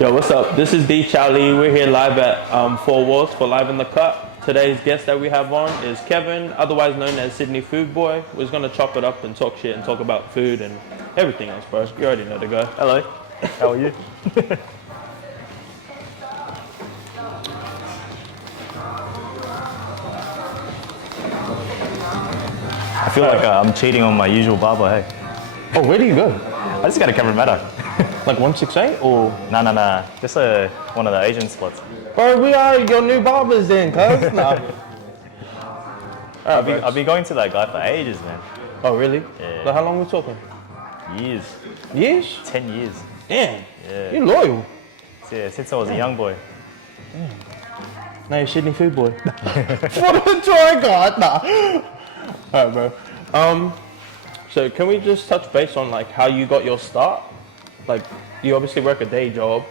Yo, what's up? This is Deechoulee. We're here live at Fourwalls for Live in the Cut. Today's guest that we have on is Kevin, otherwise known as Sydney Food Boy. We're just gonna chop it up and talk shit and talk about food and everything else, bro. You already know the guy. Hello, how are you? I feel like I'm cheating on my usual barber, hey. Oh, where do you go? I just got a Cabramatta. Like 168 or? Nah. Just one of the Asian spots. Bro, we are your new barbers then, cuz. Nah. I've been going to that guy for ages, man. Oh, really? Yeah. Like, how long are we talking? Years. Years? 10 years. Damn. Yeah. You're loyal. Yeah, since I was a young boy. Now you're Sydney Food Boy. What a toy god, nah. Alright, bro. So can we just touch base on like how you got your start? Like, you obviously work a day job,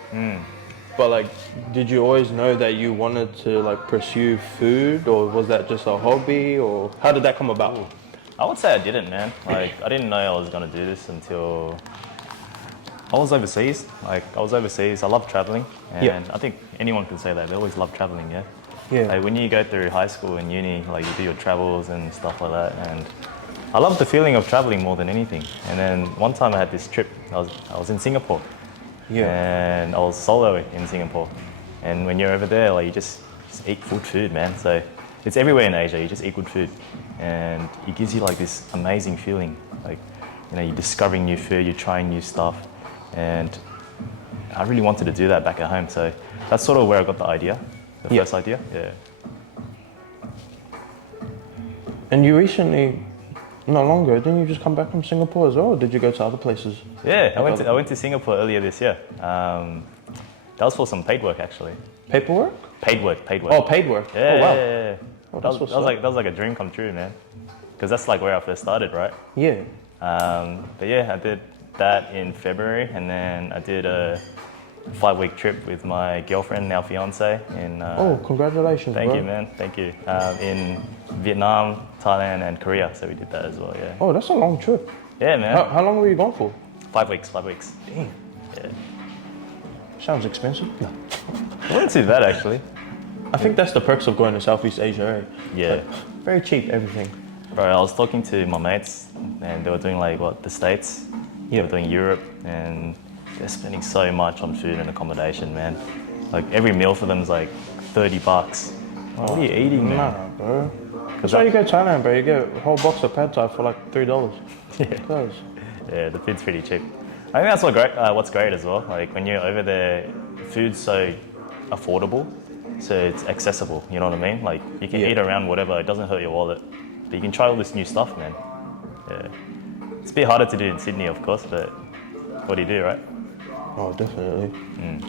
but like, did you always know that you wanted to like pursue food, or was that just a hobby, or how did that come about? Ooh. I would say I didn't, man. Like, I didn't know I was gonna do this until I was overseas. I love traveling, and I think anyone can say that. They always love traveling, yeah? Yeah. Like, when you go through high school and uni, like, you do your travels and stuff like that, and I love the feeling of traveling more than anything. And then one time I had this trip, I was in Singapore, and I was solo in Singapore. And when you're over there, like, you just eat good food, man. So it's everywhere in Asia, you just eat good food. And it gives you like this amazing feeling. Like, you know, you're discovering new food, you're trying new stuff. And I really wanted to do that back at home. So that's sort of where I got the idea, the first idea, yeah. And you recently, not long ago, didn't you just come back from Singapore as well, or did you go to other places? Yeah, I went to Singapore earlier this year. That was for some paid work, actually. Paperwork? Paid work. Oh, paid work. Yeah, oh, wow. yeah. Oh, that was like a dream come true, man. Because that's like where I first started, right? Yeah. But yeah, I did that in February, and then I did a 5-week trip with my girlfriend, now fiance, in. Oh, congratulations, Thank bro. you, man. Thank you. In Vietnam, Thailand, and Korea. So we did that as well. Yeah. Oh, that's a long trip. Yeah, man. How long were you gone for? 5 weeks. Damn. Yeah. Sounds expensive. No. It wasn't too bad, actually. I think that's the perks of going to Southeast Asia, right? Yeah. Like, very cheap, everything. Bro, I was talking to my mates, and they were doing like the States. They were doing Europe, and they're spending so much on food and accommodation, man. Like, every meal for them is like $30. What are you eating, man? Nah, bro. That's why you go to Thailand, bro. You get a whole box of pad thai for like $3. Yeah. Yeah, the food's pretty cheap. I think that's what's great as well. Like, when you're over there, food's so affordable, so it's accessible. You know what I mean? Like, you can eat around whatever. It doesn't hurt your wallet, but you can try all this new stuff, man. Yeah. It's a bit harder to do in Sydney, of course, but what do you do, right? Oh, definitely.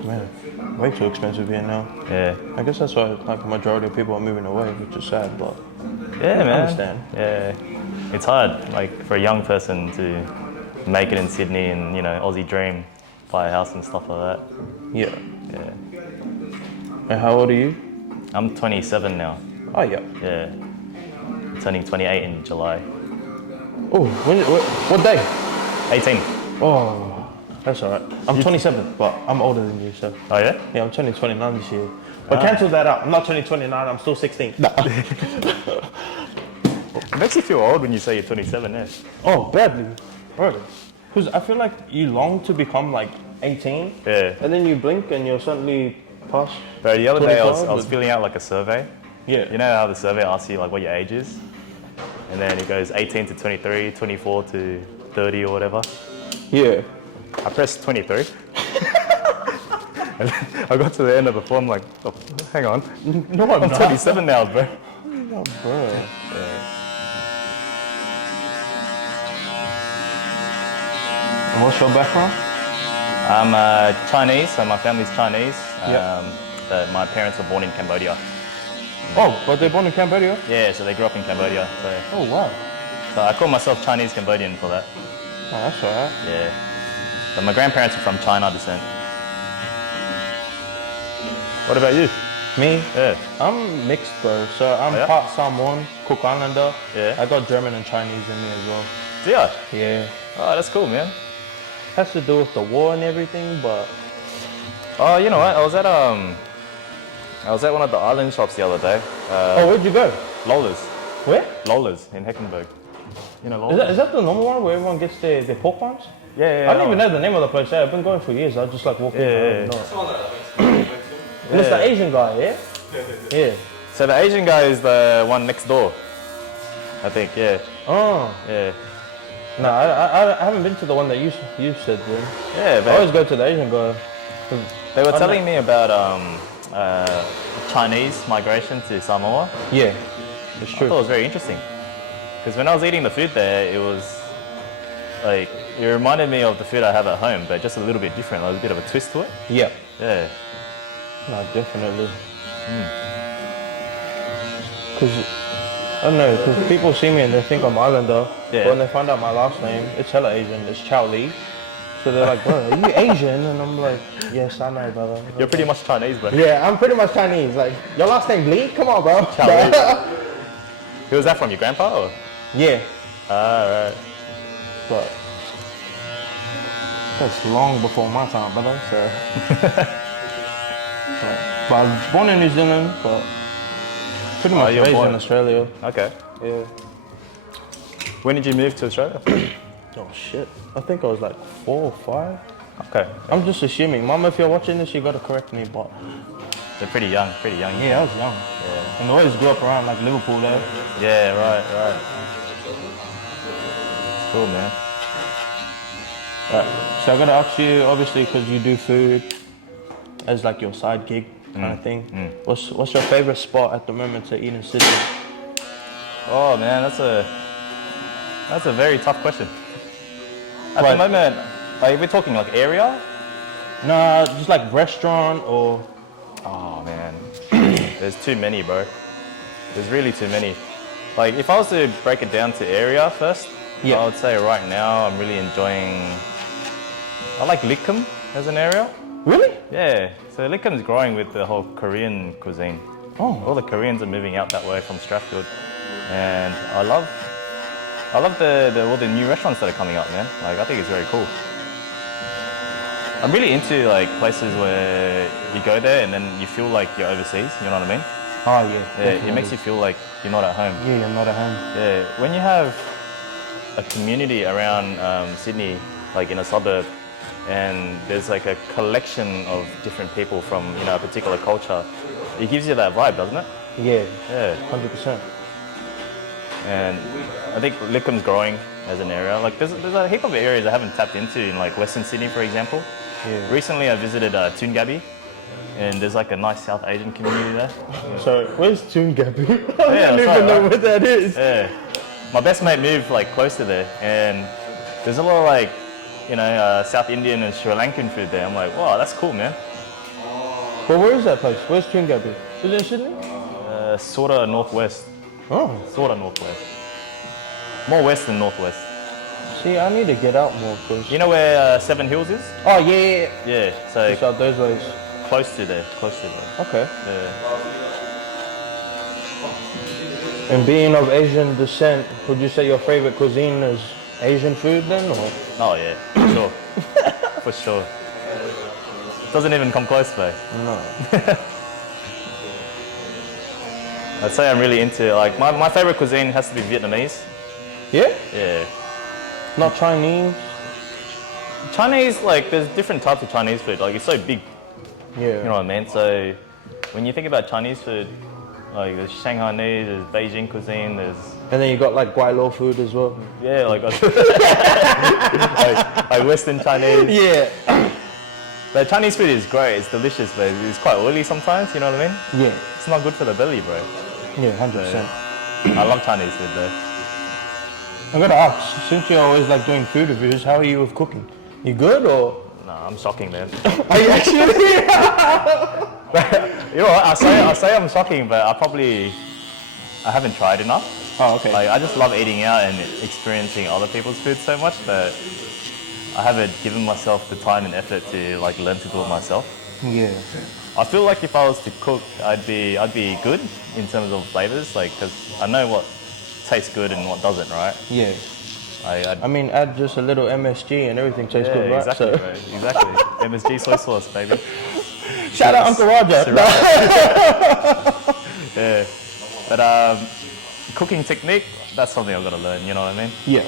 Man, way too expensive here now. Yeah. I guess that's why like the majority of people are moving away, which is sad, but yeah, man. I understand. Yeah. It's hard, like, for a young person to make it in Sydney and, you know, Aussie dream, buy a house and stuff like that. Yeah. Yeah. And how old are you? I'm 27 now. Oh, yeah. Yeah. I'm turning 28 in July. Oh, what day? 18. Oh, that's all right. I'm 27, but I'm older than you, so. Oh, yeah? Yeah, I'm turning 29 this year. But cancel that out. I'm not turning 29, I'm still 16. Nah. It makes you feel old when you say you're 27, yeah. Oh, badly. Bro. Because I feel like you long to become like 18. Yeah. And then you blink and you're suddenly past. Bro, the other day I 25, was filling out like a survey. Yeah. You know how the survey asks you like what your age is? And then it goes 18 to 23, 24 to 30 or whatever. Yeah. I pressed 23. And I got to the end of the form like, oh, hang on. No, I'm 27 now, bro. Oh, bro. Yeah. And what's your background? I'm Chinese, so my family's Chinese. Yeah. But my parents were born in Cambodia. Oh, but they're born in Cambodia? Yeah, so they grew up in Cambodia. Oh, wow. So I call myself Chinese Cambodian for that. Oh, that's all right. Yeah. But my grandparents are from China descent. What about you? Me? Yeah. I'm mixed, bro. So I'm yeah? part Samoan, Cook Islander. Yeah. I got German and Chinese in me as well. Yeah. Yeah. Oh, that's cool, man. Has to do with the war and everything, but Oh, you know what? I was at one of the island shops the other day. Oh, where'd you go? Lola's. Where? Lola's in Heckenberg. You know Is Lola's? that, is that the normal one where everyone gets their pork buns? Yeah. I don't even know the name of the place. I've been going for years. I just like walk in. I don't know. And it's the Asian guy, yeah? Yeah. So the Asian guy is the one next door. I think, yeah. Oh. Yeah. No, I haven't been to the one that you said, then. Yeah, I always go to the Asian guy. they were telling me about Chinese migration to Samoa. Yeah, it's I true. thought it was very interesting. Because when I was eating the food there, it was like, it reminded me of the food I have at home, but just a little bit different. There was a bit of a twist to it. Yeah. Yeah. No, definitely. Because, I don't know, because people see me and they think I'm Islander. Yeah. But when they find out my last name, it's hella Asian. It's Deechoulee. So they're like, bro, are you Asian? And I'm like, yes, I know, brother. You're pretty much Chinese, bro. Yeah, I'm pretty much Chinese. Like, your last name Lee? Come on, bro. Who was that from, your grandpa? Or? Yeah. Ah, right. But that's long before my time, brother. So. But I was born in New Zealand, but pretty much you were raised born- in Australia. Okay. Yeah. When did you move to Australia? Oh shit. I think I was like 4 or 5. Okay. I'm just assuming. Mum, if you're watching this, you gotta correct me, but They're pretty young. yeah, I was young. Yeah. And I always grew up around like Liverpool there. Yeah, right. Cool, man. Right. So I gotta ask you, obviously, because you do food as like your side gig kind of thing. What's your favorite spot at the moment to eat in Sydney? Oh man, that's a very tough question. At Right. the moment, like we're talking like area. Nah, just like restaurant or. Oh man, there's too many, bro. There's really too many. Like if I was to break it down to area first, Yeah. I would say right now I'm really enjoying. I like Likum as an area. Really? Yeah, so Likum's growing with the whole Korean cuisine. Oh. All the Koreans are moving out that way from Strathfield, and I love all the new restaurants that are coming up, man. Like I think it's very cool. I'm really into like places where you go there and then you feel like you're overseas. You know what I mean? Oh yeah. Yeah, it makes you feel like you're not at home. Yeah, you're not at home. Yeah, when you have a community around Sydney, like in a suburb, and there's like a collection of different people from a particular culture, it gives you that vibe, doesn't it? Yeah. Yeah. 100%. And I think Likum's growing as an area. Like there's a heap of areas I haven't tapped into in like Western Sydney, for example. Yeah. Recently I visited Toongabbie, and there's like a nice South Asian community there. So where's Toongabbie? I Yeah, don't that's even right, know right? what that is. Yeah. My best mate moved like close to there, and there's a lot of like, South Indian and Sri Lankan food there. I'm like, wow, that's cool, man. But where is that place? Where's Toongabbie? Is it in Sydney? Sort of northwest. Oh. Sort of northwest. More west than northwest. See, I need to get out more, cause. You know where Seven Hills is? Oh yeah. Yeah, so It's out those ways. close to there. Okay. Yeah. And being of Asian descent, would you say your favorite cuisine is Asian food then, or? Oh yeah, for sure. For sure. Doesn't even come close though. No. I'd say I'm really into like my favorite cuisine has to be Vietnamese. Yeah? Yeah. Not Chinese? Chinese, like there's different types of Chinese food. Like it's so big. Yeah. You know what I mean? So when you think about Chinese food, like there's Shanghainese, there's Beijing cuisine, there's And then you got like Guai food as well. yeah, like like Western Chinese. Yeah. The Chinese food is great, it's delicious, but it's quite oily sometimes, you know what I mean? Yeah. It's not good for the belly, bro. Yeah, 100%. I love Chinese food though. I gotta ask, since you're always like doing food reviews, how are you with cooking? You good or? Nah, I'm shocking, man. Are you actually? You know what? I say I'm shocking, but I haven't tried enough. Oh, okay. Like I just love eating out and experiencing other people's food so much that I haven't given myself the time and effort to like learn to do it myself. Yeah. I feel like if I was to cook, I'd be good in terms of flavors, like because I know what tastes good and what doesn't, right? Yeah. I I mean, add just a little MSG and everything tastes yeah, good, right? exactly, So- bro. Exactly. MSG soy sauce, baby. Shout out Uncle Roger. Yeah. But cooking technique, that's something I've got to learn, you know what I mean? Yeah.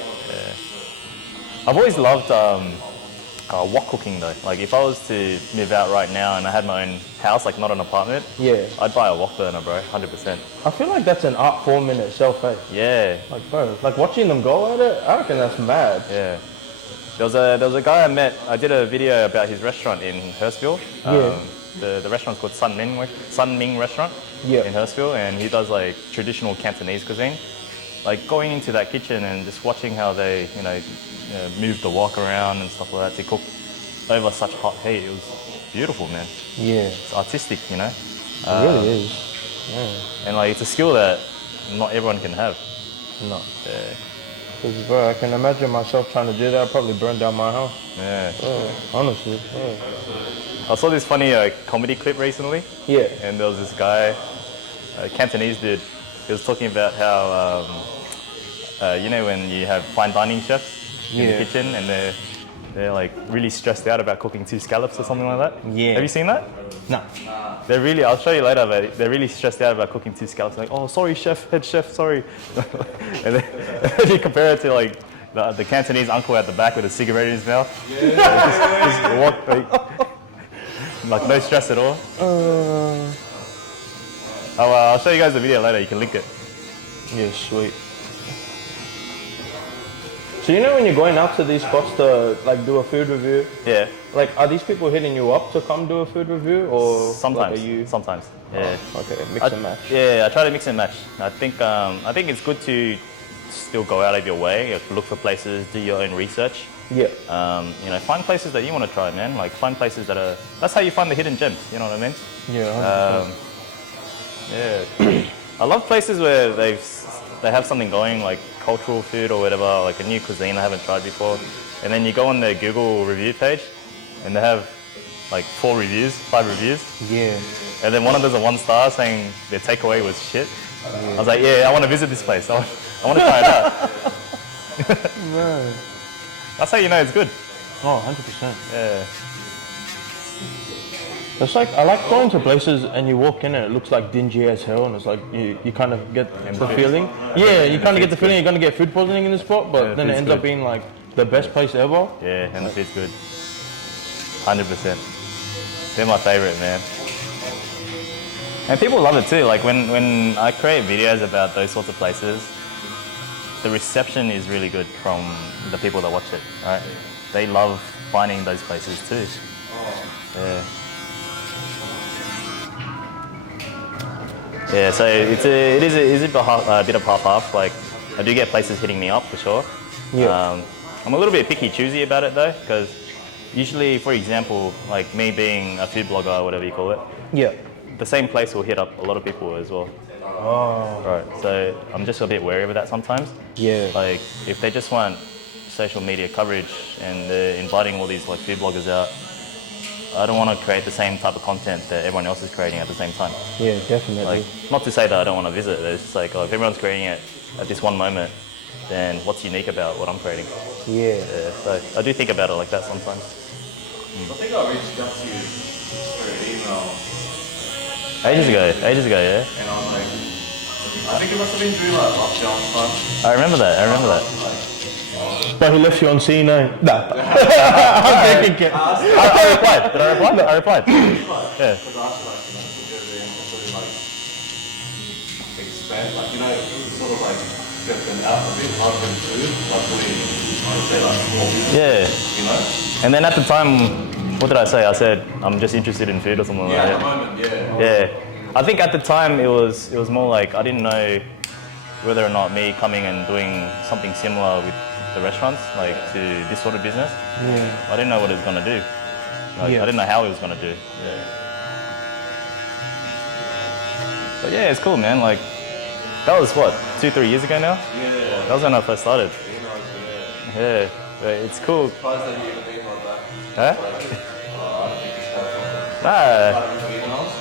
I've always loved wok cooking though. Like if I was to move out right now and I had my own house, like not an apartment, Yeah. I'd buy a wok burner, bro, 100%. I feel like that's an art form in itself, eh? Yeah, Like, bro, like watching them go at it, I reckon that's mad. yeah. There was a guy I met. I did a video about his restaurant in Hurstville. Yeah. The restaurant's called Sun Ming Restaurant Yeah. in Hurstville, and he does like traditional Cantonese cuisine. Like going into that kitchen and just watching how they, move the wok around and stuff like that to cook over such hot heat. It was beautiful, man. Yeah. It's artistic, It really is. Yeah. and like it's a skill that not everyone can have. No. Yeah. Because, bro, I can imagine myself trying to do that. I'd probably burn down my house. Yeah. Honestly. Yeah. I saw this funny comedy clip recently. Yeah. And there was this guy, a Cantonese dude, he was talking about how, when you have fine dining chefs in the kitchen and they're like really stressed out about cooking 2 scallops or something like that. Yeah. Have you seen that? No. I'll show you later, but they're really stressed out about cooking 2 scallops. Like, oh, sorry, chef, head chef, sorry. And then you compare it to like the Cantonese uncle at the back with a cigarette in his mouth. Just walk, like no stress at all. I'll show you guys the video later. You can link it. Yeah, sweet. So when you're going out to these spots to like do a food review, Yeah. like are these people hitting you up to come do a food review or Sometimes. like, are you? Sometimes. Yeah. Okay, mix and match. Yeah, I try to mix and match. I think it's good to still go out of your way, look for places, do your own research. Yeah. Find places that you want to try, man. Like find places that's how you find the hidden gems. You know what I mean? Yeah. Yeah. I love places where they have something going, like cultural food or whatever, like a new cuisine I haven't tried before. And then you go on their Google review page and they have like 5 reviews. Yeah. And then one of them's a 1-star saying their takeaway was shit. I was like, yeah, I want to visit this place. I want to try it out. Right. That's how you know it's good. Oh, 100%. Yeah. It's like, I like going to places and you walk in and it looks like dingy as hell and it's like, you kind of get the feeling. Yeah, you kind of get the feeling you're going to get food poisoning in the spot, but then it ends up being like the best place ever. Yeah, and the food's good. 100%. They're my favorite, man. And people love it too. Like when I create videos about those sorts of places, the reception is really good from the people that watch it, right? They love finding those places too. Yeah. Yeah, so it is a bit of half-half. Like, I do get places hitting me up for sure. Yeah. I'm a little bit picky choosy about it though, because usually, for example, like me being a food blogger or whatever you call it, Yeah. the same place will hit up a lot of people as well. Oh. Right, so I'm just a bit wary of that sometimes. Yeah. Like, if they just want social media coverage and they're inviting all these like food bloggers out, I don't want to create the same type of content that everyone else is creating at the same time. Yeah, definitely. Like, not to say that I don't want to visit, it's just like, oh, if everyone's creating it at this one moment, then what's unique about what I'm creating? Yeah. Yeah, so I do think about it like that sometimes. I think I reached out to you through email, Ages ago, yeah? and I was like, I think it must have been during like lockdown time. I remember that. But he left you on scene, eh? Nah. I'm taking it. I replied. Did I reply? I replied. Yeah. Because I asked like, would you ever sort of like expand, like, sort of like get them out a bit rather than food, like doing, I'd say like small business, Yeah. you know? And then at the time, what did I say? I said, I'm just interested in food or something Yeah, like at the that. moment, yeah. Yeah. I think at the time it was more like I didn't know whether or not me coming and doing something similar with the restaurants, like to this sort of business. Yeah. I didn't know what it was going to do. Like, Yeah. I didn't know how it was going to do. But yeah, it's cool, man. Like, that was what, 2-3 years ago now? Yeah. That was when I first started. Yeah, but it's cool. Surprised that you even emailed back. Huh? Nah, Emails?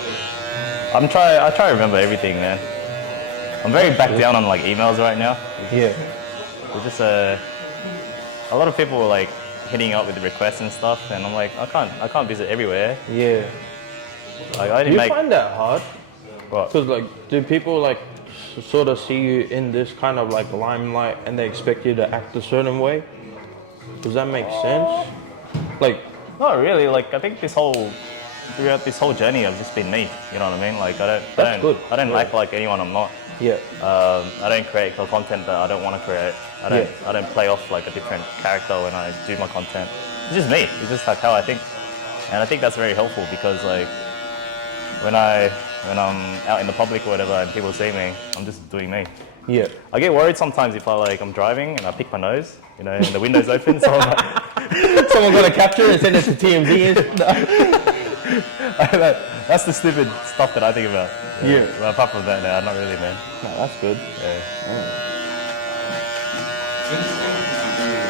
I try to remember everything, man. I'm very back down on like emails right now. Yeah. It's just a lot of people are like hitting up with requests and stuff, and I'm like, I can't visit everywhere. Yeah. Like I Do didn't you make find that hard? what? Because like, do people like sort of see you in this kind of like limelight and they expect you to act a certain way? Does that make sense? Like, Not really. Like I think throughout this whole journey, I've just been me. You know what I mean? Like That's good. I don't Yeah. act like anyone I'm not. yeah, I don't create content that I don't want to create. I don't play off like a different character when I do my content. It's just me. It's just like how I think, and I think that's very helpful because like when I'm out in the public or whatever and people see me, I'm just doing me. yeah. I get worried sometimes if I'm driving and I pick my nose, you know, and the window's open, so I'm like, Someone got a capture and send it to TMZ. that's the stupid stuff that I think about. Yeah. Well, apart from that, no, not really, man. No, that's good. Yeah.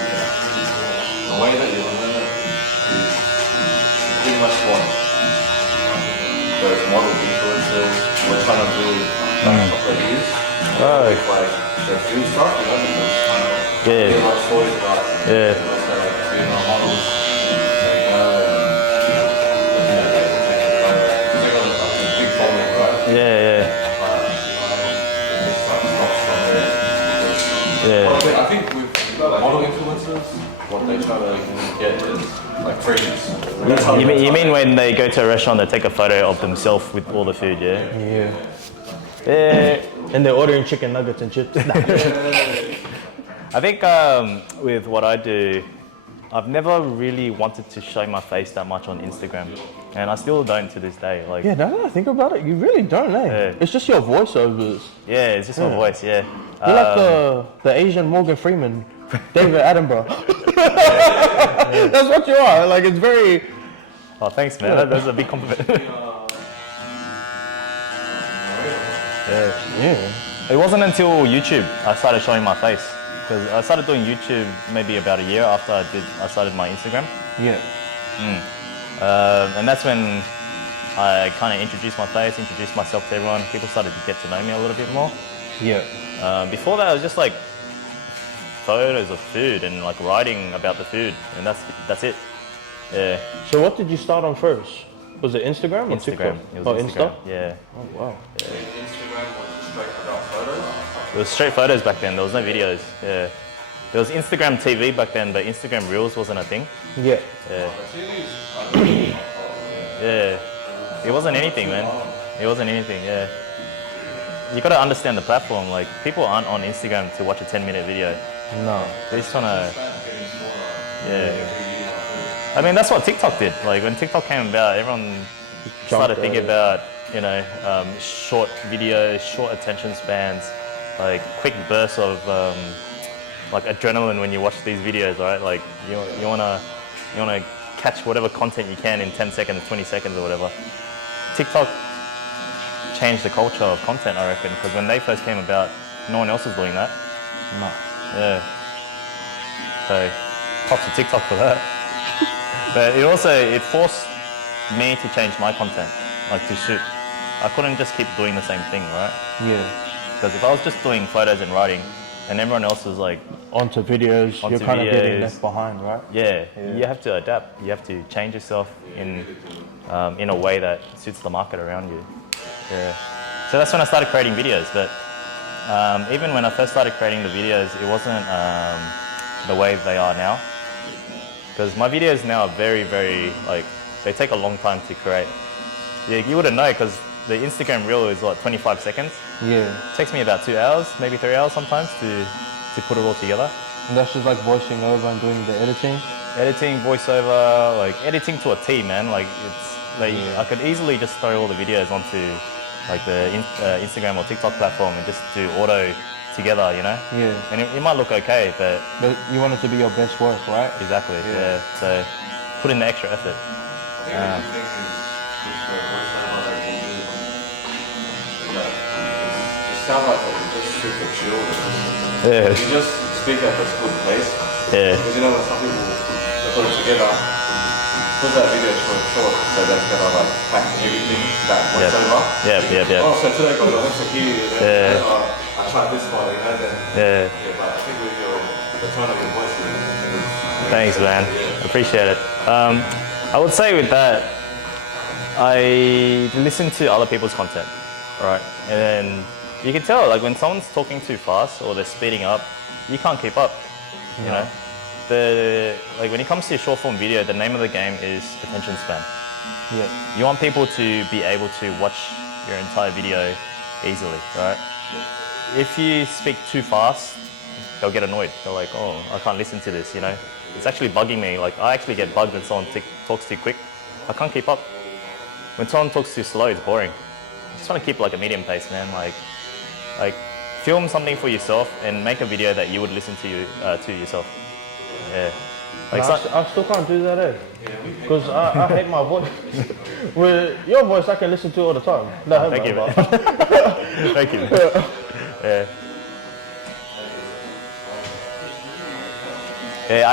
The way that you learn it is pretty much what those model influencers were trying to do last couple of years. Oh. With like their food stuff, you know, because Yeah. they love stories about Yeah. also like models. Big following, right? Yeah. I think with model influencers, what they try to get is like freebies. You mean when they go to a restaurant, they take a photo of themselves with all the food, yeah? Yeah. Yeah. And they're ordering chicken nuggets and chips. I think with what I do, I've never really wanted to show my face that much on Instagram, and I still don't to this day. Like, Yeah, now that I think about it, you really don't, eh? Yeah. It's just your voiceovers. yeah, it's just my voice, yeah. You're like the Asian Morgan Freeman, David Attenborough. That's what you are. Like, it's very... Oh, thanks, man. That's a big compliment. Yeah. It wasn't until YouTube I started showing my face. Because I started doing YouTube maybe about a year after I started my Instagram. Yeah. And that's when I kind of introduced my face, introduced myself to everyone. People started to get to know me a little bit more. Yeah. Before that, it was just like photos of food and like writing about the food, and that's it. Yeah. So what did you start on first? Was it Instagram or TikTok? Instagram. It was Instagram. Insta? Yeah. Oh, wow. Instagram was straight about photos. It was straight photos back then. There was no videos. Yeah. There was Instagram TV back then, but Instagram Reels wasn't a thing. Yeah. Yeah. Yeah. It wasn't anything, man. It wasn't anything. Yeah. You gotta understand the platform. Like, people aren't on Instagram to watch a 10-minute video. No. They're just trying to. Yeah. I mean, that's what TikTok did. Like, when TikTok came about, everyone started thinking about, you know, short videos, short attention spans, like quick bursts of like adrenaline when you watch these videos, right? Like, you wanna catch whatever content you can in 10 seconds, 20 seconds, or whatever. TikTok changed the culture of content, I reckon, because when they first came about, no one else was doing that. No. Yeah. So, props to TikTok for that. But it forced me to change my content, like to shoot. I couldn't just keep doing the same thing, right? Yeah. Because if I was just doing photos and writing, and everyone else was like, Onto videos, Onto you're kind of getting videos. left behind, right? yeah, you have to adapt. You have to change yourself in a way that suits the market around you. Yeah. So that's when I started creating videos. But even when I first started creating the videos, it wasn't the way they are now. Because my videos now are very, very, like, they take a long time to create. Yeah, you wouldn't know because the Instagram reel is what, 25 seconds? Yeah. It takes me about 2 hours, maybe 3 hours sometimes to put it all together. And that's just like voicing over and doing the editing? Editing, voiceover, like editing to a T, man. Like, it's like I could easily just throw all the videos onto like the Instagram or TikTok platform and just do auto together, you know? Yeah. And it might look okay, but But you want it to be your best work, right? exactly, yeah. So put in the extra effort. It sounds like you're just super chill. Yeah. You just speak at a good pace. Yeah. Because you know when some people they put it together, put that video short so they can like pack everything that went over. Yeah. Oh, so today got I went to here, Yeah. I tried this one, you know, then Yeah. but I think with the tone of your voice Thanks, man. Appreciate it. I would say with that, I listen to other people's content, right? And then you can tell, like when someone's talking too fast or they're speeding up, you can't keep up. You know, like when it comes to short form video, the name of the game is attention span. Yeah. You want people to be able to watch your entire video easily, right? If you speak too fast, they'll get annoyed. They're like, oh, I can't listen to this, you know? It's actually bugging me. Like, I actually get bugged when someone talks too quick. I can't keep up. When someone talks too slow, it's boring. I just want to keep like a medium pace, man. Like film something for yourself and make a video that you would listen to yourself. Yeah. Like I still can't do that, eh? Because I hate my voice. With your voice, I can listen to all the time. No, thank you, man. Thank you. Yeah. Yeah,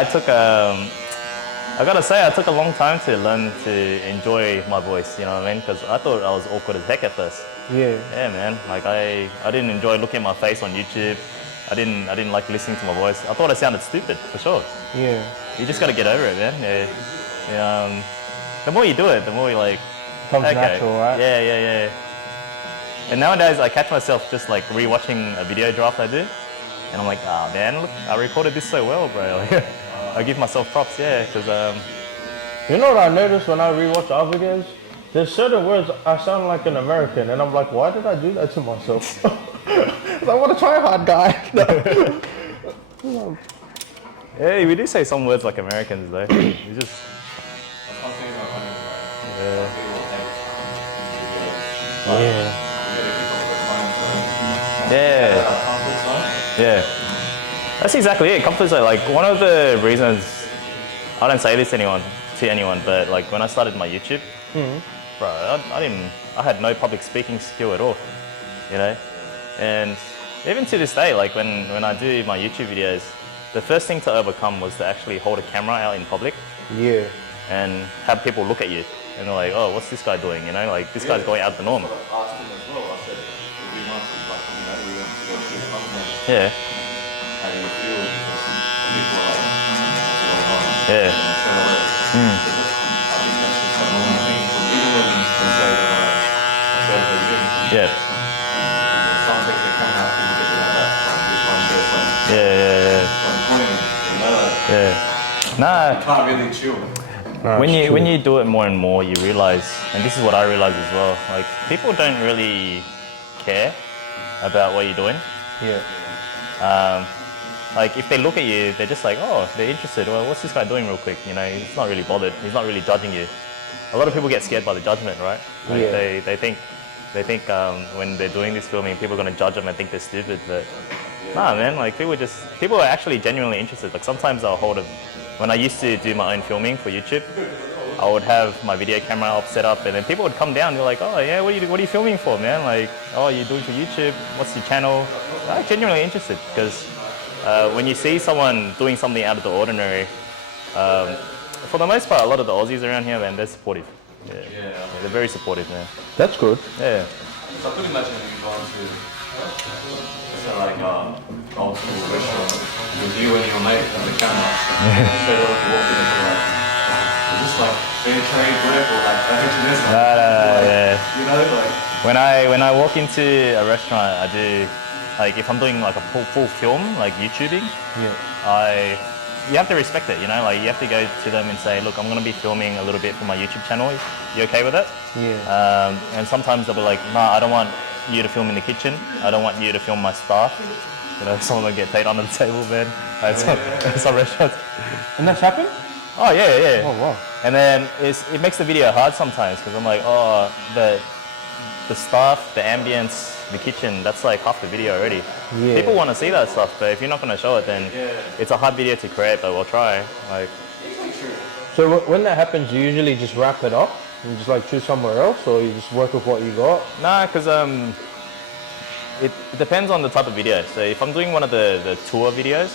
I gotta say, I took a long time to learn to enjoy my voice, you know what I mean? Because I thought I was awkward as heck at first. Yeah. Yeah, man. Like I didn't enjoy looking at my face on YouTube. I didn't like listening to my voice. I thought I sounded stupid, for sure. Yeah. You just gotta get over it, man. Yeah. The more you do it, the more you like... Comes natural, right? Yeah. And nowadays, I catch myself just like rewatching a video draft I do. And I'm like, ah, man, look, I recorded this so well, bro. Like, I give myself props, yeah, because... You know what I noticed when I rewatch our videos? There's certain words I sound like an American, and I'm like, why did I do that to myself? I want to try hard, guy. Yeah, we do say some words like Americans, though. We just... Yeah. That's exactly it. Comfort zone. Like one of the reasons I don't say this to anyone, but like when I started my YouTube, bro, I had no public speaking skill at all, you know. And even to this day, like when I do my YouTube videos, the first thing to overcome was to actually hold a camera out in public. Yeah. And have people look at you, and they're like, oh, what's this guy doing? You know, like this guy's going out the norm. Yeah. Yeah. Yeah. Yeah. Nah. Can't really chill. When you do it more and more, you realize, and this is what I realized as well, like people don't really care about what you're doing. Yeah. Like if they look at you, they're just like, oh, they're interested. Well, what's this guy doing real quick? You know, he's not really bothered. He's not really judging you. A lot of people get scared by the judgment, right? Like Yeah. They think when they're doing this filming, people are going to judge them and think they're stupid. But nah, man, like people are actually genuinely interested. Like sometimes I'll when I used to do my own filming for YouTube, I would have my video camera up set up, and then people would come down. They're like, oh yeah, what are you filming for, man? Like, oh, you're doing for YouTube? What's your channel? I'm genuinely interested because when you see someone doing something out of the ordinary, for the most part, a lot of the Aussies around here, man, they're supportive. Yeah, they're very supportive, man. That's good. Yeah. So I could imagine if you go to like old school restaurant with you and your mate and the camera, straight off you walk in and like, is this like fair trade rep or like H&S? Yeah. You know, like When I walk into a restaurant, I do like if I'm doing like a full film, like YouTubing, you have to respect it, you know, like you have to go to them and say, look, I'm going to be filming a little bit for my YouTube channel. You okay with it? Yeah. And sometimes they'll be like, nah, I don't want you to film in the kitchen. I don't want you to film my staff. You know, some of them get paid under the table, man. Some restaurants. And that's happened? Oh, yeah. Oh, wow. And then it makes the video hard sometimes because I'm like, oh, the staff, the ambience, the kitchen, that's like half the video already. Yeah. People want to see that stuff, but if you're not going to show it, then it's a hard video to create, but we'll try. Like. So when that happens, you usually just wrap it up and just like choose somewhere else, or you just work with what you got? Nah, because it depends on the type of video. So if I'm doing one of the tour videos,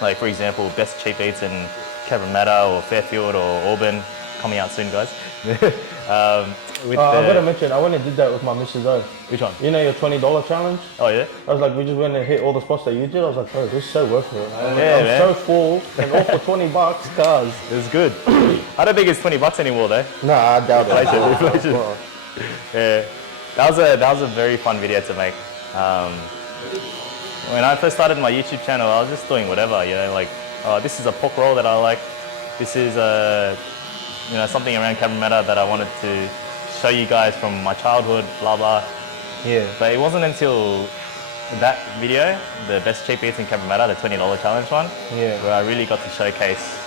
like for example, best cheap eats in Cabramatta or Fairfield or Auburn, coming out soon, guys. With I gotta mention, I went and did that with my Mrs. O. which one? You know your $20 challenge? Oh yeah. I was like, we just went and hit all the spots that you did. I was like, bro, this is so worth it. I'm man. so full and all for $20, cuz. It's good. I don't think it's $20 anymore though. Nah, I doubt it. Inflation. Yeah, that was a very fun video to make. When I first started my YouTube channel, I was just doing whatever, you know, like, this is a pork roll that I like. This is you know, something around Cabramatta that I wanted to show you guys from my childhood, blah blah. Yeah. But it wasn't until that video, the best cheap eats in Cabramatta, the $20 challenge one, where I really got to showcase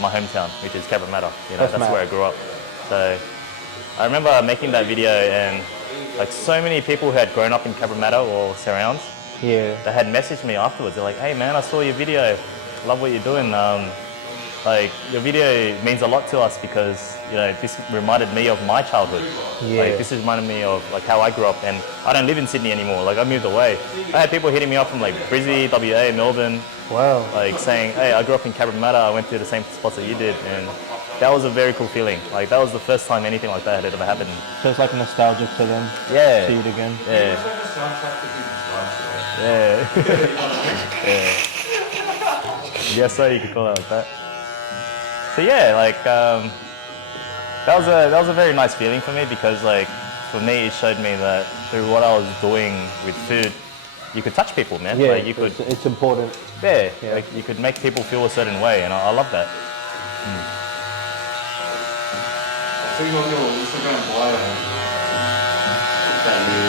my hometown, which is Cabramatta. You know, that's where I grew up. So I remember making that video, and like so many people who had grown up in Cabramatta or surrounds, they had messaged me afterwards. They're like, "Hey man, I saw your video. Love what you're doing. Like your video means a lot to us because you know this reminded me of my childhood. Like this reminded me of like how I grew up, and I don't live in Sydney anymore. Like I moved away. I had people hitting me up from like Brisbane, WA, Melbourne. Wow. Like saying, "Hey, I grew up in Cabramatta. I went through the same spots that you did," and that was a very cool feeling. Like that was the first time anything like that had ever happened. So it's like nostalgic to them. Yeah. See it again. Yeah. It's like a soundtrack to people's lives. Yeah. Yes, so you could call it like that. So yeah, like that was a very nice feeling for me because like for me it showed me that through what I was doing with food, you could touch people, man. Yeah, like you could. it's important. Yeah, like you could make people feel a certain way, and I love that. So you on your Instagram bio that you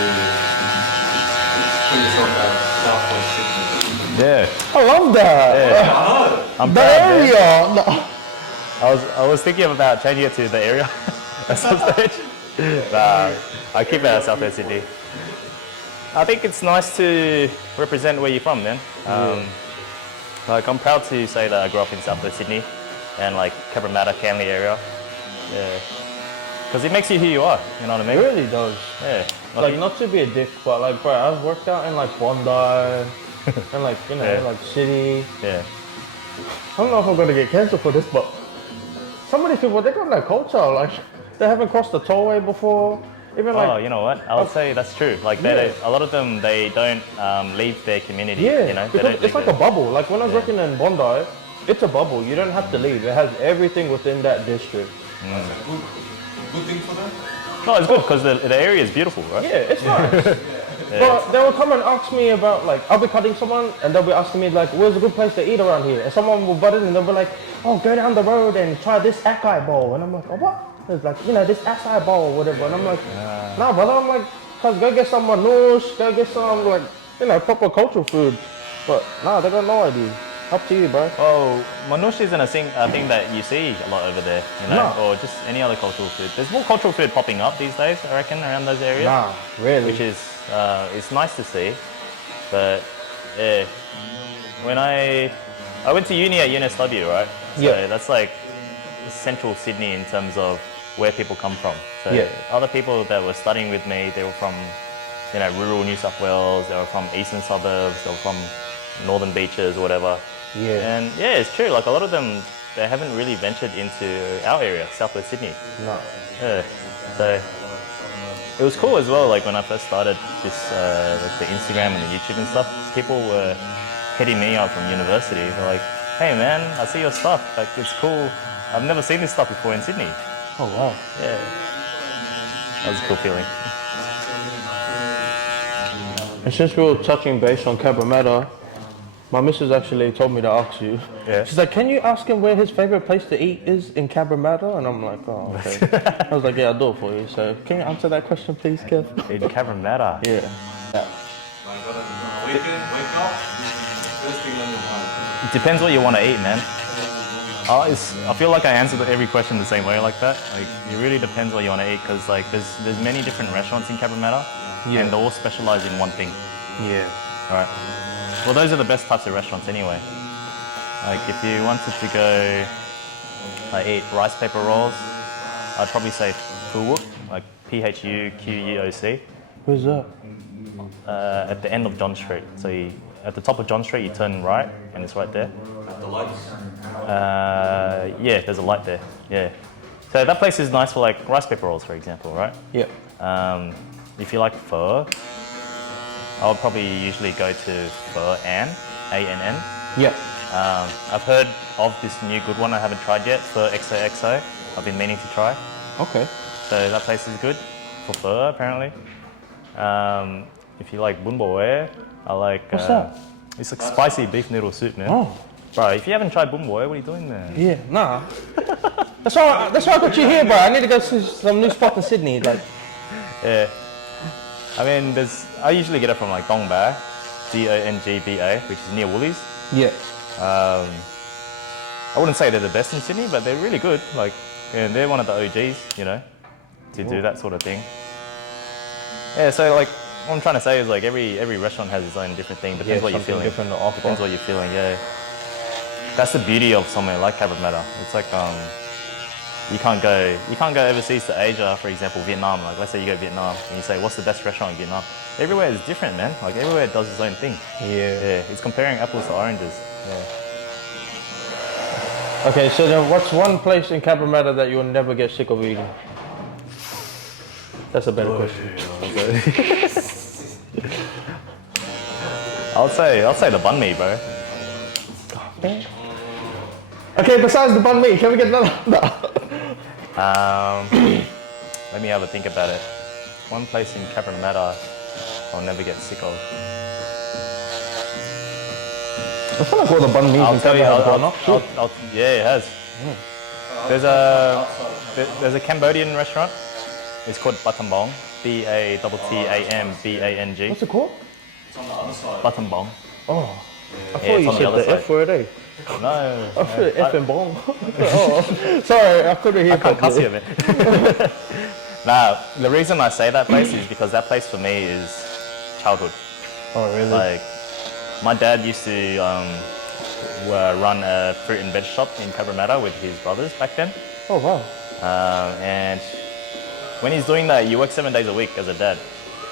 put yourself at Southwest Sydney. Yeah, I love that. yeah. I'm The proud, man. area. No. I was thinking about changing it to the area at some stage. Nah, I keep it at Southwest Sydney. I think it's nice to represent where you're from, man. Like I'm proud to say that I grew up in Southwest Sydney and like Cabramatta, Canley area. Yeah, because it makes you who you are. You know what I It mean? really does. Yeah. Like not to be a dick, but like, bro, I've worked out in like Bondi and like you know Yeah. like city. Yeah. I don't know if I'm gonna get cancelled for this, but some of these people they got no culture. Like they haven't crossed the tollway before. Even like Oh, you know what? I would say that's true. Like they, a lot of them, they don't leave their community. yeah, You know, they because don't it's leave like a bubble. Like when I was working in Bondi, it's a bubble. You don't have to leave. It has everything within that district. That's a good thing for them. No, it's good because the area is beautiful, right? Yeah, it's nice. But they will come and ask me about like I'll be cutting someone and they'll be asking me like where's a good place to eat around here, and someone will butt in and they'll be like, oh, go down the road and try this acai bowl, and I'm like, oh what? It's like, you know, this acai bowl or whatever, and I'm like, nah brother, I'm like, cause go get some manouche, go get some like, you know, proper cultural food. But nah, they got no idea. Up to you, bro. Oh, manouche isn't a thing that you see a lot over there, you know, No. or just any other cultural food. There's more cultural food popping up these days, I reckon, around those areas. Nah, really. Which is, it's nice to see, but yeah, when I went to uni at UNSW, right? So Yeah. that's like central Sydney in terms of where people come from. So Yeah. other people that were studying with me, they were from, you know, rural New South Wales, they were from eastern suburbs, they were from northern beaches or whatever. Yeah. And yeah, it's true, like a lot of them, they haven't really ventured into our area, Southwest Sydney. No. Yeah, so it was cool as well. Like when I first started this, like the Instagram and the YouTube and stuff, people were hitting me up from university. They're like, "Hey man, I see your stuff. Like it's cool. I've never seen this stuff before in Sydney." Oh wow. Yeah, that was a cool feeling. And since we were touching base on Cabramatta, my missus actually told me to ask you. Yeah. She's like, can you ask him where his favorite place to eat is in Cabramatta? And I'm like, oh, okay. I was like, yeah, I'll do it for you. So can you answer that question, please, Kev? In Cabramatta. Yeah. Like, gotta wake up, first thing on your mind. It depends what you want to eat, man. I feel like I answered every question the same way like that. Like it really depends what you want to eat because like there's many different restaurants in Cabramatta, and they all specialize in one thing. Yeah. Right. Well, those are the best types of restaurants anyway. Like if you wanted to go eat rice paper rolls, I'd probably say Fourwalls, like Phuquoc. Who's that? At the end of John Street. So at the top of John Street, you turn right, and it's right there. At the lights. Yeah, there's a light there. Yeah. So that place is nice for like rice paper rolls, for example, right? Yeah. If you like pho, I would probably usually go to Pho An, A-N-N. Yeah. I've heard of this new good one I haven't tried yet, Pho XOXO. I've been meaning to try. Okay. So that place is good for pho, apparently. If you like bun bo I like... What's that? It's like spicy beef noodle soup, man. Oh. Bro, if you haven't tried bun bo what are you doing there? Yeah. Nah. That's why I got you here, bro. I need to go to some new spot in Sydney. Like. Yeah. I mean, I usually get it from like Dongba, D-O-N-G-B-A, which is near Woolies. Yeah. I wouldn't say they're the best in Sydney, but they're really good. Like, yeah, they're one of the OGs, you know, to do that sort of thing. Yeah, so like, what I'm trying to say is like every restaurant has its own different thing. Depends what you're feeling. Different to offer. Depends what you're feeling. Yeah. That's the beauty of somewhere like Cabramatta. It's like you can't go overseas to Asia, for example, Vietnam. Like, let's say you go to Vietnam and you say, what's the best restaurant in Vietnam? Everywhere is different, man. Like, everywhere does its own thing. Yeah. It's comparing apples to oranges. Yeah. Okay, so then what's one place in Cabramatta that you'll never get sick of eating? That's a better question. I'll say the banh mi, bro. Okay, besides the banh mi, can we get another? Let me have a think about it. One place in Cabramatta I'll never get sick of. I feel like all the banh mi I'll tell you. Yeah, it has. There's a Cambodian restaurant. It's called Battambong. B-A-T-T-A-M-B-A-N-G. What's it called? It's on the other side. Battambong. Oh, I thought it's you on the said other the side. F word, eh? No. I said F and bong. Oh, sorry, I couldn't hear I can't cuss properly. you, man. Nah, the reason I say that place is because that place for me is childhood. Oh, really? Like, my dad used to run a fruit and veg shop in Cabramatta with his brothers back then. Oh, wow. And when he's doing that, you work 7 days a week as a dad.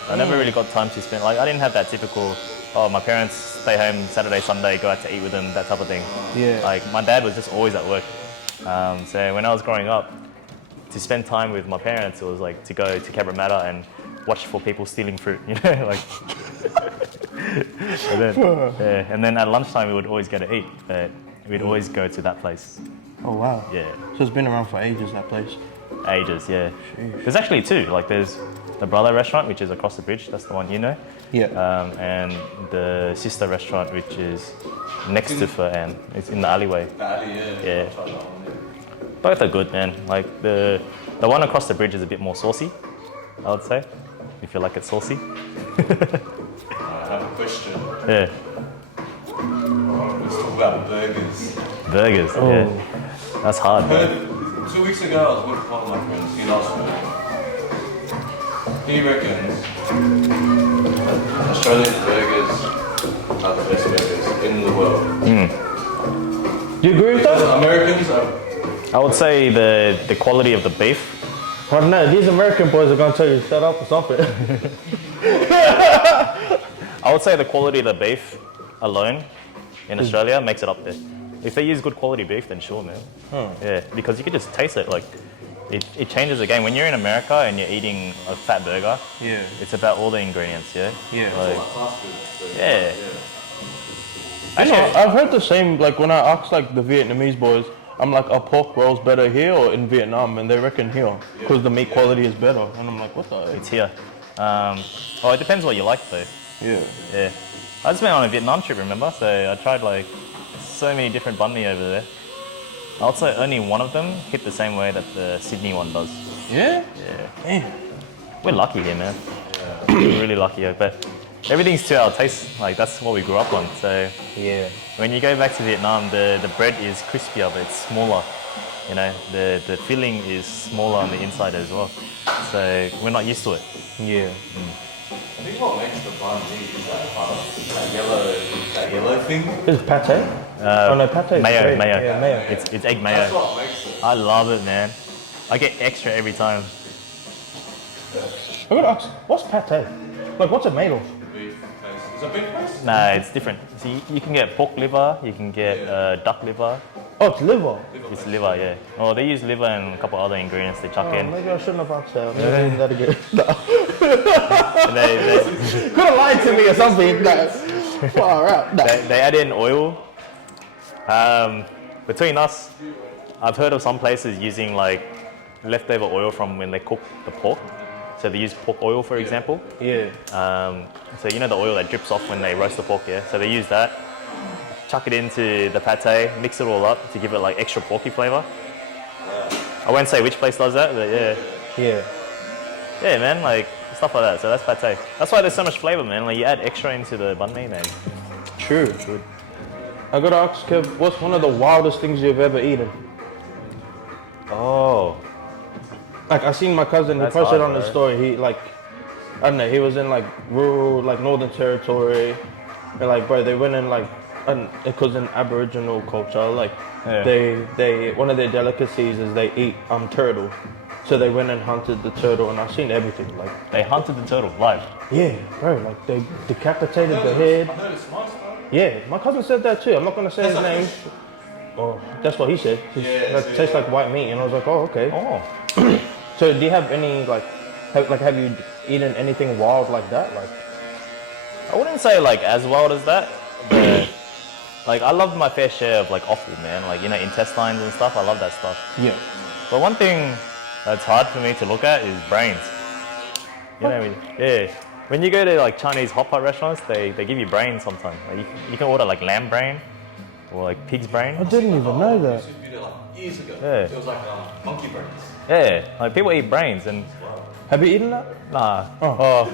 I never really got time to spend, like, I didn't have that typical, oh, my parents stay home Saturday, Sunday, go out to eat with them, that type of thing. Yeah. Like, my dad was just always at work. So when I was growing up, to spend time with my parents, it was like to go to Cabramatta and watch for people stealing fruit, you know, like. and then at lunchtime we would always go to eat, but we'd always go to that place. Oh, wow. Yeah, So it's been around for ages, that place. ages. Yeah. Sheesh. There's actually two. Like there's the brother restaurant, which is across the bridge. That's the one you know. Yeah. And the sister restaurant, which is next to Pho An. It's in the alleyway. Yeah. Both are good, man. Like the one across the bridge is a bit more saucy, I would say, if you like it saucy. I have a question. Yeah. Let's talk about burgers. Burgers. Oh. Yeah. That's hard, bro. 2 weeks ago, I was with one of my friends. He loves food. He reckons that Australian burgers are the best burgers in the world. Do you agree with that? Americans are. I would say the quality of the beef. Well, no, these American boys are going to tell you, shut up or something. I would say the quality of the beef alone in Australia makes it up there. If they use good quality beef, then sure, man. Yeah, because you can just taste it. Like, it changes the game. When you're in America and you're eating a fat burger, Yeah. it's about all the ingredients, yeah? Yeah. Like, Fast food. yeah. I know, Actually, I've heard the same, like when I ask like the Vietnamese boys, I'm like, are pork rolls better here or in Vietnam? And they reckon here, because the meat quality is better. And I'm like, what the heck? it's here. Oh, it depends what you like, though. Yeah. Yeah. I just went on a Vietnam trip, remember? So I tried like so many different banh mi over there. I'd say only one of them hit the same way that the Sydney one does. Yeah? Yeah. Damn. We're lucky here, man. We're really lucky here. But everything's to our taste. Like, that's what we grew up on. So Yeah. when you go back to Vietnam, the bread is crispier, but it's smaller. You know, the filling is smaller on the inside as well. So we're not used to it. Yeah. I think what makes the banh mi is that yellow thing. This is pate? Oh no, pate is Mayo, great. mayo. Yeah, mayo. It's egg mayo. That's what makes it. I love it, man. I get extra every time. I'm gonna ask, what's pate? Like, what's it made of? Beef paste. Is it beef paste? Nah, it's different. So you can get pork liver, you can get duck liver, Oh, it's liver. It's liver, yeah. Oh, they use liver and a couple other ingredients they chuck in. Maybe I shouldn't have asked that. Maybe I that again. And they Could have lied to me or something. No. Far out. No. they add in oil. Between us, I've heard of some places using like leftover oil from when they cook the pork. So they use pork oil, for example. Yeah. So you know the oil that drips off when they roast the pork, yeah? So they use that, chuck it into the pate, mix it all up to give it like extra porky flavour. I won't say which place does that, but yeah. Yeah. Yeah, man, like stuff like that. So that's pate. That's why there's so much flavour, man. Like you add extra into the banh mi, man. True. I gotta ask Kev, what's one of the wildest things you've ever eaten? Oh. Like I seen my cousin, he That's posted hard, on his bro. story, he like, I don't know, he was in like rural, like Northern Territory, and like, bro, they went in like, because in Aboriginal culture, like, Yeah. they one of their delicacies is they eat turtle. So they went and hunted the turtle, and I've seen everything, like, They hunted the turtle live. yeah, bro, like they decapitated the head. Yeah, my cousin said that too. I'm not gonna say his name. Oh, that's what he said. It tastes like white meat, and I was like, oh, okay. Oh. So do you have any have you eaten anything wild like that? Like, I wouldn't say like as wild as that, but like I love my fair share of like offal, man. Like, you know, intestines and stuff. I love that stuff. yeah, But one thing that's hard for me to look at is brains. You know, yeah. When you go to like Chinese hot pot restaurants, they give you brains sometimes. Like you can order like lamb brain or like pig's brain. I didn't even know that. Years ago. Yeah. It was like monkey brains. Yeah, like people eat brains and Have you eaten that? nah. Oh.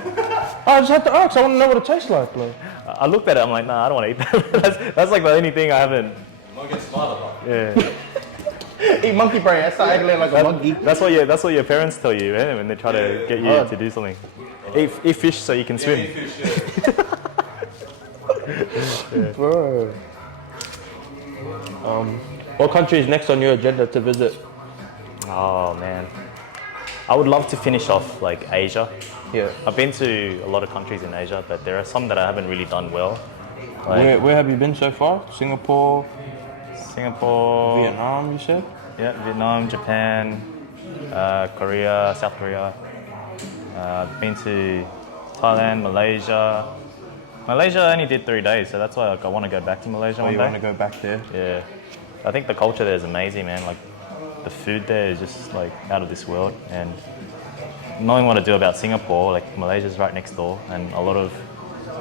I just had to ask. I want to know what it tastes like. I looked at it, I'm like, nah, I don't want to eat that. that's like the only thing I haven't. You might get smarter, but Yeah. Eat monkey brain. That's not like a monkey. That's what your parents tell you, man, when they try to get you to do something. Eat fish so you can swim. Bro. What country is next on your agenda to visit? Oh man, I would love to finish off like Asia. Yeah. I've been to a lot of countries in Asia, but there are some that I haven't really done well. Like Where have you been so far? Singapore, Singapore, Vietnam, you said? yeah, Vietnam, Japan, Korea, South Korea. I've been to Thailand, Malaysia. Malaysia I only did 3 days, so that's why like, I want to go back to Malaysia one You day. want to go back there? Yeah, I think the culture there is amazing, man. Like the food there is just like out of this world. And knowing what to do about Singapore, like Malaysia's right next door, and a lot of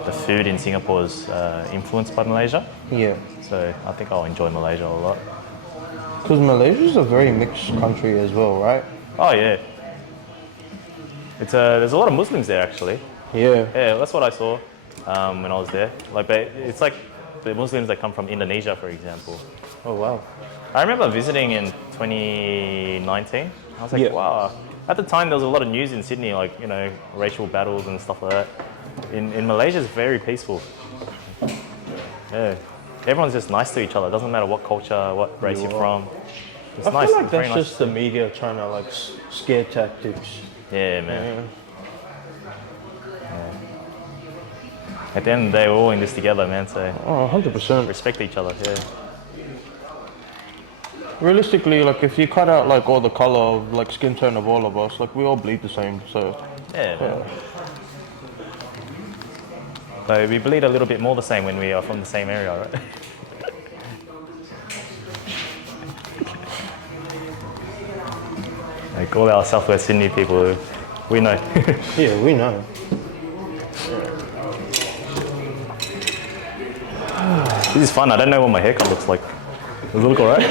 the food in Singapore is influenced by Malaysia. Yeah. So I think I'll enjoy Malaysia a lot. Because Malaysia's a very mixed country as well, right? Oh yeah, there's a lot of Muslims there actually. Yeah. Yeah, that's what I saw when I was there. Like it's like the Muslims that come from Indonesia, for example. Oh, wow. I remember visiting in 2019. I was like, Yeah. wow. At the time, there was a lot of news in Sydney, like, you know, racial battles and stuff like that. In Malaysia, it's very peaceful. Yeah. Everyone's just nice to each other. It doesn't matter what culture, what race you're from. It's I nice. feel like It's very that's nice. just the media trying to like scare tactics. Yeah, man. Yeah. At the end of the day, we're all in this together, man. So Oh, 100%. respect each other. Yeah. Realistically, like if you cut out like all the color of like skin tone of all of us, like we all bleed the same. So Yeah, man. So we bleed a little bit more the same when we are from the same area, right? Like all our Southwest Sydney people, we know. yeah, we know. This is fun. I don't know what my haircut looks like. Does it look alright?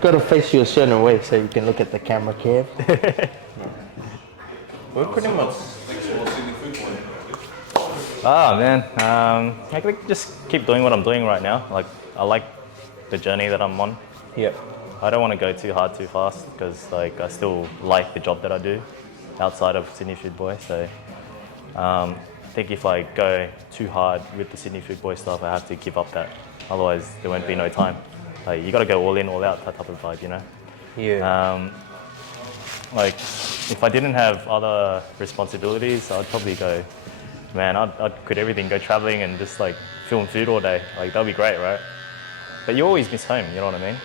Gotta face you a certain way so you can look at the camera, Kev. We're pretty much. Ah man, I can just keep doing what I'm doing right now. Like I like the journey that I'm on. Yeah. I don't want to go too hard too fast because like I still like the job that I do outside of Sydney Food Boy. So I think if I go too hard with the Sydney Food Boy stuff, I have to give up that. Otherwise, there won't be no time. Like you got to go all in, all out, that type of vibe, you know. Yeah. Like if I didn't have other responsibilities, I'd probably go. Man, I'd quit everything, go traveling, and just like film food all day. Like that'd be great, right? But you always miss home. You know what I mean?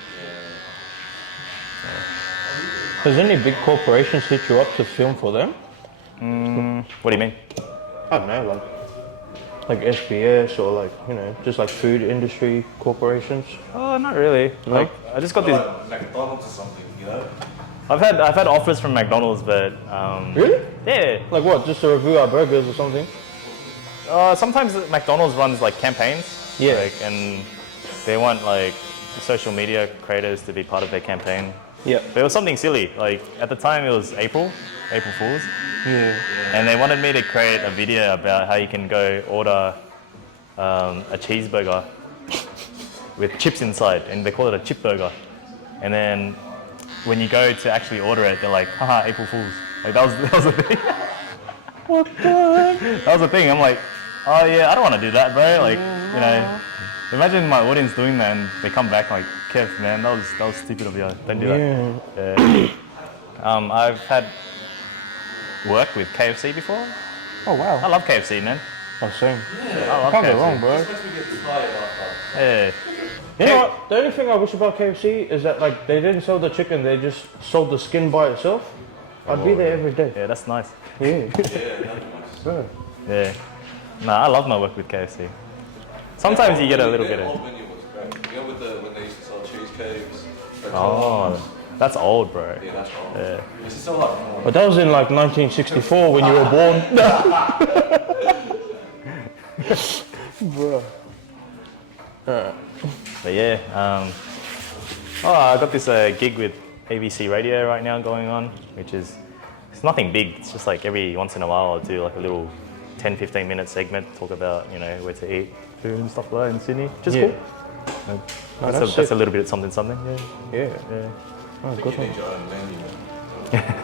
Does any big corporations hit you up to film for them? What do you mean? I don't know, like SBS or like, you know, just like food industry corporations. Oh, not really. Like, I just got this. Like McDonald's or something, you know? I've had offers from McDonald's, but Really? yeah. Like what? Just to review our burgers or something? Sometimes McDonald's runs like campaigns. Yeah. Like, and they want like social media creators to be part of their campaign. Yeah. But it was something silly. Like at the time, it was April Fools. Yeah. And they wanted me to create a video about how you can go order a cheeseburger with chips inside, and they call it a chip burger. And then when you go to actually order it, they're like, haha, April Fools. Like that was the thing. What the heck? That was the thing. I'm like, oh yeah, I don't want to do that, bro. Like, you know, imagine my audience doing that and they come back like, Kev, man, that was stupid of you. Don't do that. Yeah. I've had work with KFC before. Oh I wow. love KFC, man. Oh same. I love Can't KFC. go wrong, bro. Especially we get tired after. Yeah. You know what? The only thing I wish about KFC is that like they didn't sell the chicken, they just sold the skin by itself. I'd be there every day. Yeah, that's nice. Yeah. Yeah, that'd be nice. Bro. Yeah. Nah, I love my work with KFC. Sometimes you get a little bit Their of. old menu was great. You know when they used to sell cheesecakes? Oh, that's old, bro. Yeah, that's all. Yeah. It's still like, But that was in like 1964 when you were born. Bro. But yeah, I got this gig with ABC Radio right now going on, which is, it's nothing big. It's just like every once in a while I'll do like a little 10-15 minute segment, talk about, you know, where to eat food and stuff like that in Sydney, which is Yeah. cool. that's That's a little bit of something, yeah. Yeah. Yeah. Oh, you good one. need your own menu.